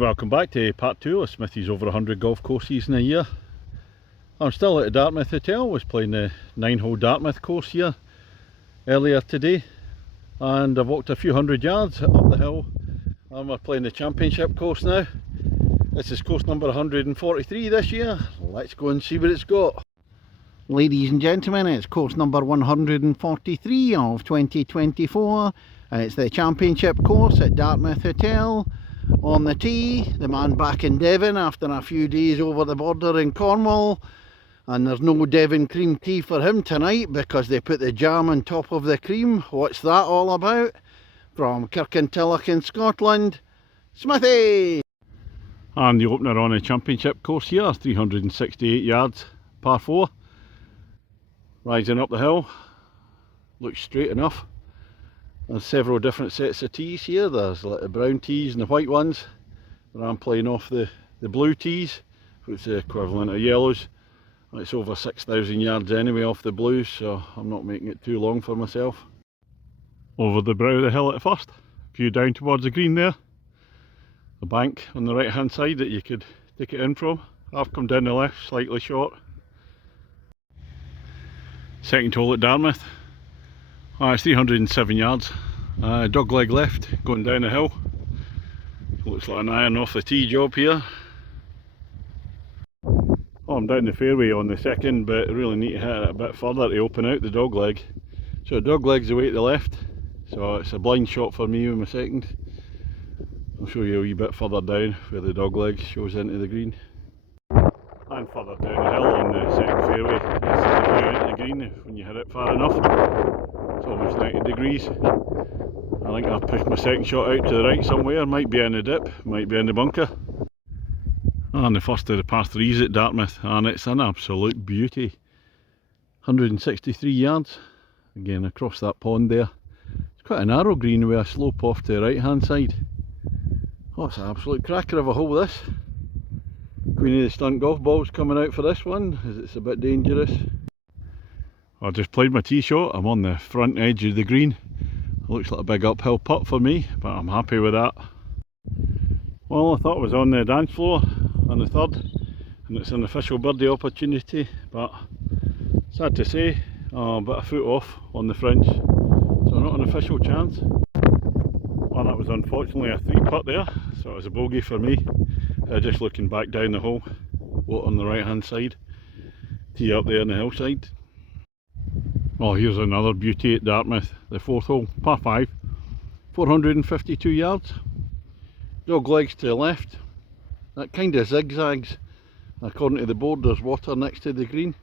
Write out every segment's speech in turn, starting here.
Welcome back to part 2 of Smithy's over 100 golf courses in a year. I'm still at the Dartmouth Hotel. Was playing the 9-hole Dartmouth course here earlier today, and I've walked a few hundred yards up the hill and we're playing the championship course now. This is course number 143 this year. Let's go and see what it's got. Ladies and gentlemen, it's course number 143 of 2024. It's the championship course at Dartmouth Hotel. On the tee, the man back in Devon after a few days over the border in Cornwall, and there's no Devon cream tea for him tonight because they put the jam on top of the cream. What's that all about? From Kirkintilloch in Scotland, Smithy! And the opener on a championship course here, 368 yards, par 4. Rising up the hill, looks straight enough. There's several different sets of tees here. There's like the brown tees and the white ones, but I'm playing off the blue tees, which is the equivalent of yellows. It's over 6,000 yards anyway off the blues, so I'm not making it too long for myself. Over the brow of the hill at first, view down towards the green there. The bank on the right hand side that you could take it in from. I've come down the left, slightly short. Second hole at Dartmouth. It's 307 yards, dog leg left going down the hill. Looks like an iron off the tee job here. I'm down the fairway on the second, but I really need to hit it a bit further to open out the dog leg. So the dog leg's away to the left, so it's a blind shot for me with my second. I'll show you a wee bit further down where the dog leg shows into the green. And further down the hill on the second fairway, this is the view into the green when you hit it far enough. It's almost 90 degrees. I think I've pushed my second shot out to the right somewhere, might be in the dip, might be in the bunker. And the first of the par 3s at Dartmouth, and it's an absolute beauty. 163 yards, again across that pond there. It's quite a narrow green with a slope off to the right hand side. Oh, it's an absolute cracker of a hole this. Queen of the stunt golf balls coming out for this one, as it's a bit dangerous. I just played my tee shot. I'm on the front edge of the green. It looks like a big uphill putt for me, but I'm happy with that. Well, I thought I was on the dance floor on the third, and it's an official birdie opportunity, but sad to say, about a foot off on the fringe, so not an official chance. Well, that was unfortunately a 3-putt there, so it was a bogey for me. Just looking back down the hole, water on the right hand side, tee up there on the hillside. Well, here's another beauty at Dartmouth, the 4th hole, par 5, 452 yards. Dog legs to the left, that kind of zigzags. According to the board, there's water next to the green.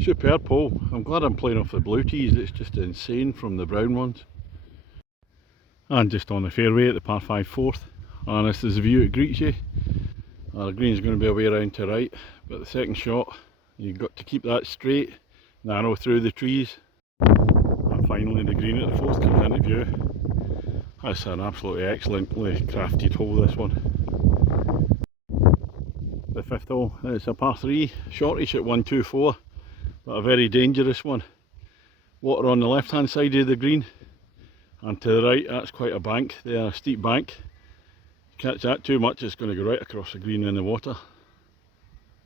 Superb hole. I'm glad I'm playing off the blue tees, it's just insane from the brown ones. And just on the fairway at the par 5 4th, and this is the view it greets you. The green's going to be away around to right, but the second shot, you've got to keep that straight, narrow through the trees. And finally the green at the 4th comes into view. That's an absolutely excellently crafted hole, this one. The 5th hole, it's a par 3, shortish at 124, but a very dangerous one. Water on the left hand side of the green, and to the right that's quite a bank there, a steep bank. Catch that too much, it's going to go right across the green in the water.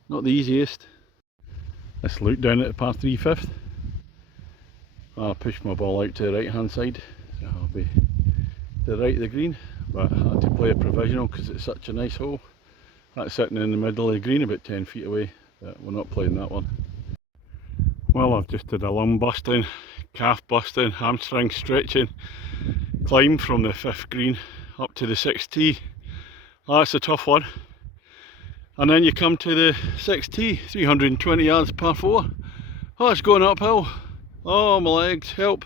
Not the easiest. Let's look down at the par 3 5th. I pushed my ball out to the right hand side, so I'll be to the right of the green, but I had to play a provisional because it's such a nice hole. That's sitting in the middle of the green about 10 feet away, but we're not playing that one. Well, I've just did a lung busting, calf busting, hamstring stretching climb from the 5th green up to the 6th tee. That's a tough one. And then you come to the 6th tee, 320 yards par 4. Oh, it's going uphill. Oh, my legs, help.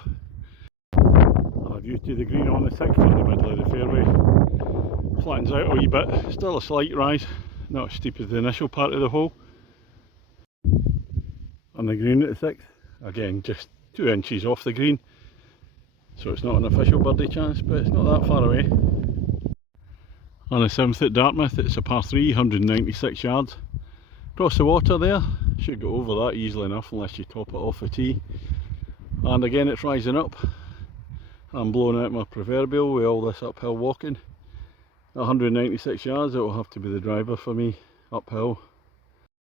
A view to the green on the 6th in the middle of the fairway. Flattens out a wee bit, still a slight rise, not as steep as the initial part of the hole. On the green at the 6th, again just 2 inches off the green, so it's not an official birdie chance, but it's not that far away. On the 7th at Dartmouth, it's a par 3, 196 yards. Across the water there, should go over that easily enough unless you top it off the tee. And again it's rising up. I'm blowing out my proverbial with all this uphill walking. 196 yards, it will have to be the driver for me, uphill.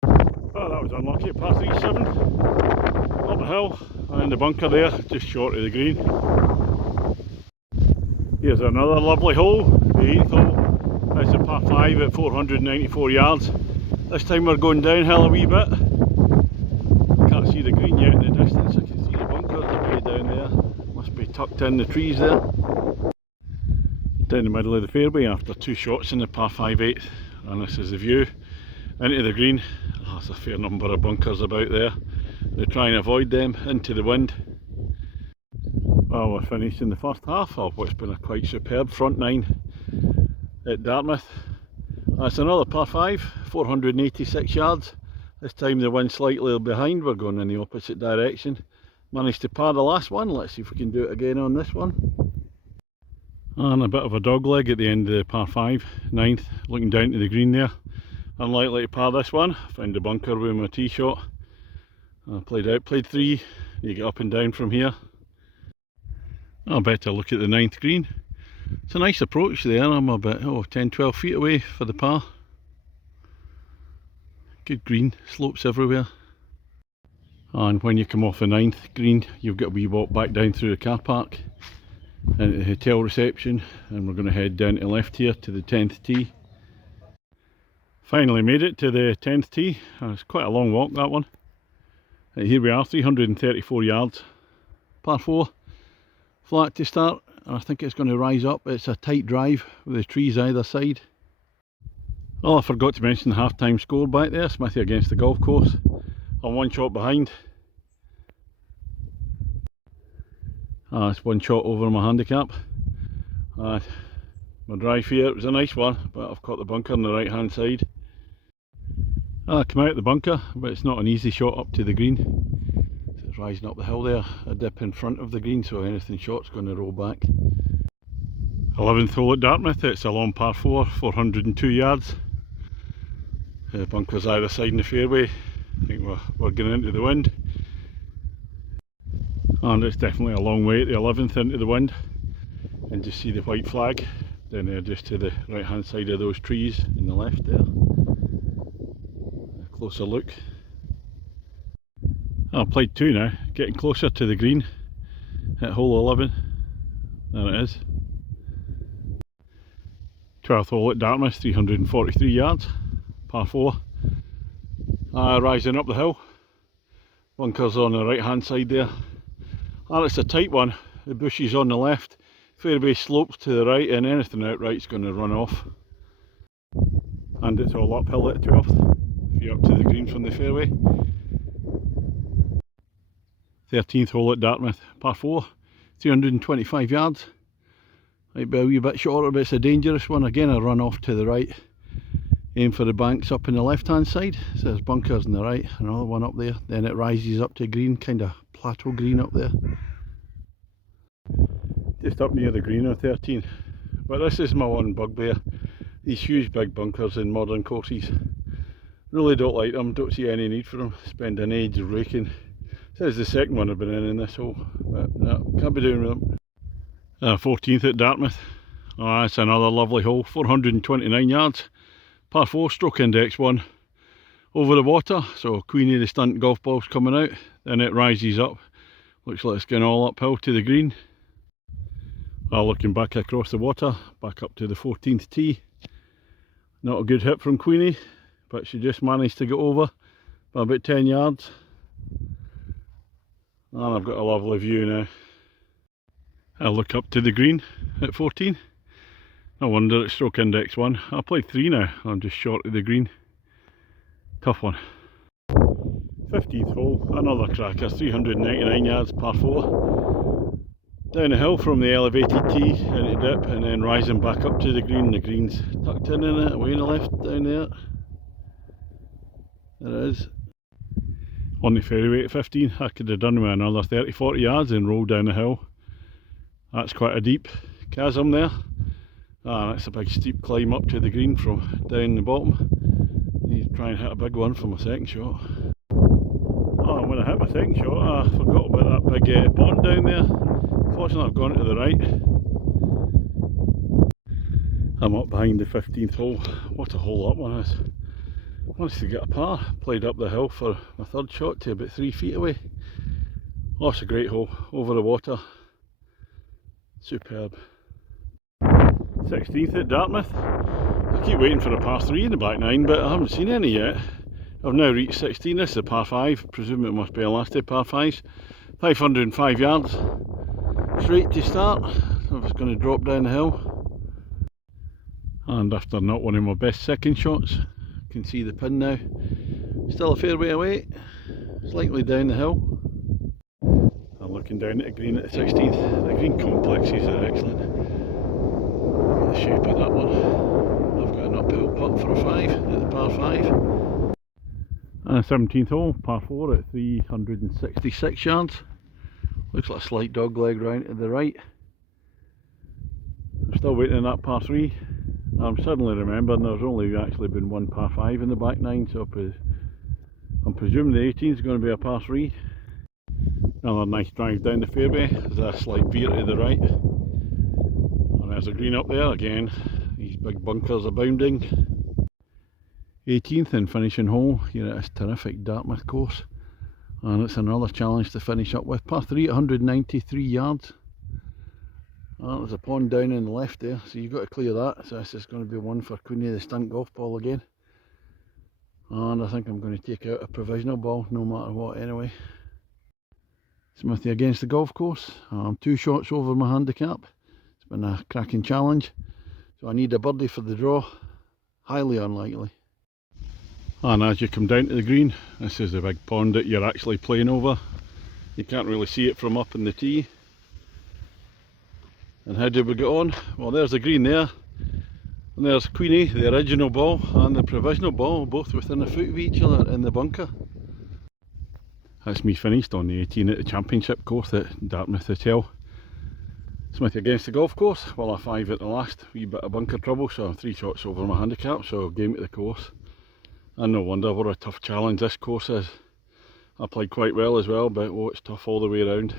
Oh, that was unlucky at par 3-7. Up the hill, and the bunker there, just short of the green. Here's another lovely hole, the 8th hole. It's a par 5 at 494 yards. This time we're going downhill a wee bit. Can't see the green yet in the distance, I can see the bunkers way down there. Must be tucked in the trees there. Down the middle of the fairway after 2 shots in the par 5/8, and this is the view into the green. Oh, there's a fair number of bunkers about there. They're trying to avoid them into the wind. Well, we're finished in the first half of what's been a quite superb front 9 at Dartmouth. That's another par 5, 486 yards. This time the wind slightly behind, we're going in the opposite direction. Managed to par the last one, let's see if we can do it again on this one. And a bit of a dog leg at the end of the par 5, 9th, looking down to the green there. Unlikely to par this one, found the bunker with my tee shot. I played 3, you get up and down from here. I'll better look at the 9th green. It's a nice approach there, I'm about 10-12 feet away for the par. Good green, slopes everywhere. And when you come off the 9th green, you've got a wee walk back down through the car park into the hotel reception, and we're going to head down to the left here to the 10th tee. Finally made it to the 10th tee. It's quite a long walk, that one. Here we are, 334 yards, par 4, flat to start. I think it's going to rise up. It's a tight drive with the trees either side. Oh, I forgot to mention the half-time score back there. Smithy against the golf course. I'm 1 shot behind. It's 1 shot over my handicap. My drive here, it was a nice one, but I've caught the bunker on the right hand side. I come out the bunker, but it's not an easy shot up to the green. So it's rising up the hill there, a dip in front of the green, so anything shot's going to roll back. 11th hole at Dartmouth, it's a long par 4, 402 yards. Bunkers either side in the fairway. I think we're getting into the wind. And it's definitely a long way at the 11th into the wind. And just see the white flag down there just to the right hand side of those trees in the left there. A closer look. I've played 2 now, getting closer to the green at hole 11. There it is. 12th hole at Dartmouth, 343 yards, par 4. Rising up the hill. Bunkers on the right hand side there. And it's a tight one, the bushes on the left, fairway slopes to the right, and anything outright's going to run off. And it's all uphill at 12th, if you're up to the green from the fairway. 13th hole at Dartmouth, par 4, 325 yards. Might be a wee bit shorter, but it's a dangerous one. Again, a run off to the right. Aim for the banks up on the left hand side. So there's bunkers on the right, another one up there. Then it rises up to green, kind of plateau green up there. Just up near the green on 13. But this is my one bugbear. These huge big bunkers in modern courses. Really don't like them, don't see any need for them. Spend an age raking. This is the second one I've been in this hole. But no, can't be doing with them. 14th at Dartmouth. That's another lovely hole, 429 yards. Par 4, stroke index 1. Over the water, so Queenie the stunt golf ball's coming out. Then it rises up. Looks like it's going all uphill to the green. Looking back across the water, back up to the 14th tee. Not a good hit from Queenie, but she just managed to get over by about 10 yards. And I've got a lovely view now. I'll look up to the green at 14. No wonder it's stroke index 1. I played 3 now, I'm just short of the green. Tough one. 15th hole, another cracker, 399 yards, par 4. Down the hill from the elevated tee into dip, and then rising back up to the green. The green's tucked in it, away on the left down there. There it is. On the fairway at 15, I could have done with another 30-40 yards and rolled down the hill. That's quite a deep chasm there. That's a big steep climb up to the green from down the bottom. Need to try and hit a big one for my second shot. When I hit my second shot, I forgot about that big pond down there. Fortunately, I've gone to the right. I'm up behind the 15th hole. What a hole that one is. Managed to get a par. Played up the hill for my third shot to about 3 feet away. Oh, it's a great hole. Over the water. Superb. 16th at Dartmouth. I keep waiting for a par 3 in the back 9, but I haven't seen any yet. I've now reached 16. This is a par 5. Presume it must be a last day par 5s. 505 yards. Straight to start. I was going to drop down the hill. And after not one of my best second shots, you can see the pin now. Still a fair way away. Slightly down the hill. I'm looking down at the green at the 16th. The green complexes are excellent. The shape of that one. I've got an uphill putt for a 5 at the par 5. And a 17th hole, par 4 at 366 yards. Looks like a slight dog leg round to the right. I'm still waiting on that par 3. I'm suddenly remembering there's only actually been one par 5 in the back 9, so I'm presuming the 18th is going to be a par 3. Another nice drive down the fairway. There's a slight veer to the right. And there's a green up there again. These big bunkers abounding. 18th and finishing hole here at this terrific Dartmouth course. And it's another challenge to finish up with. Par 3 at 193 yards. And there's a pond down on the left there, so you've got to clear that. So this is going to be one for Queenie the stunt golf ball again. And I think I'm going to take out a provisional ball no matter what anyway. Smithy against the golf course. I'm 2 shots over my handicap. It's been a cracking challenge. So I need a birdie for the draw. Highly unlikely. And as you come down to the green, this is the big pond that you're actually playing over. You can't really see it from up in the tee. And how did we get on? Well, there's the green there. And there's Queenie, the original ball, and the provisional ball, both within a foot of each other in the bunker. That's me finished on the 18 at the championship course at Dartmouth Hotel. Smithy against the golf course, well a 5 at the last, wee bit of bunker trouble, so 3 shots over my handicap, so game to the course. And no wonder what a tough challenge this course is. I played quite well as well, but oh, it's tough all the way around.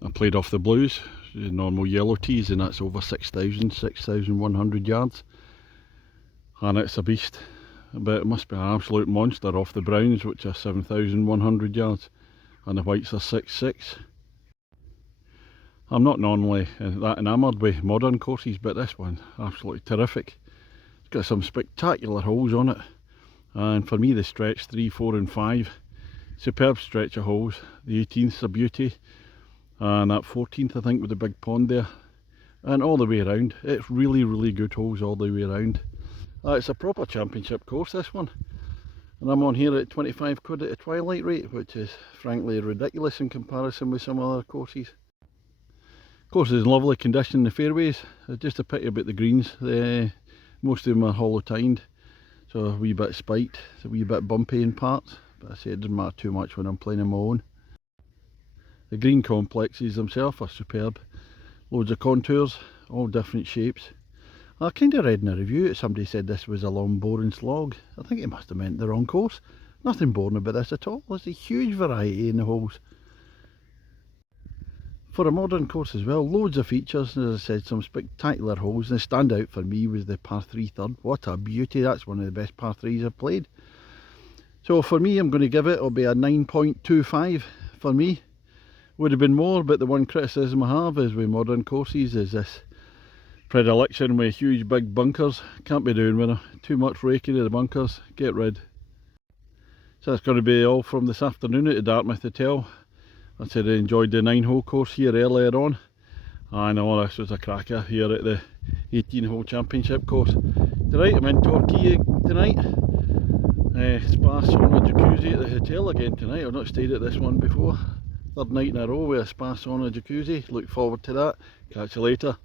I played off the blues, the normal yellow tees, and that's over 6,100 yards. And it's a beast. But it must be an absolute monster off the browns, which are 7,100 yards, and the whites are 6.6. I'm not normally that enamoured with modern courses, but this one, absolutely terrific. It's got some spectacular holes on it, and for me the stretch 3, 4 and 5, superb stretch of holes. The 18th's a beauty, and that 14th I think with the big pond there, and all the way around. It's really good holes all the way around. It's a proper championship course, this one, and I'm on here at 25 quid at a twilight rate, which is frankly ridiculous in comparison with some other courses. Course is in lovely condition, the fairways, just a pity about the greens. Most of them are hollow tined, so a wee bit spiked, it's a wee bit bumpy in parts, but I say it doesn't matter too much when I'm playing on my own. The green complexes themselves are superb, loads of contours, all different shapes. I kind of read in a review that somebody said this was a long boring slog. I think it must have meant the wrong course. Nothing boring about this at all. There's a huge variety in the holes. For a modern course as well, loads of features, as I said, some spectacular holes. And the standout for me was the par 3 third. What a beauty, that's one of the best par 3s I've played. So for me, I'm going to give it'll be a 9.25 for me. Would have been more, but the one criticism I have is with modern courses is this predilection with huge big bunkers. Can't be doing with them. Too much raking of the bunkers, get rid. So that's going to be all from this afternoon at the Dartmouth Hotel. I said I enjoyed the 9-hole course here earlier on. I know this was a cracker here at the 18-hole championship course. Tonight I'm in Torquay tonight. Spa, sauna, jacuzzi at the hotel again tonight. I've not stayed at this one before. Third night in a row with a spa, sauna, jacuzzi. Look forward to that. Catch you later.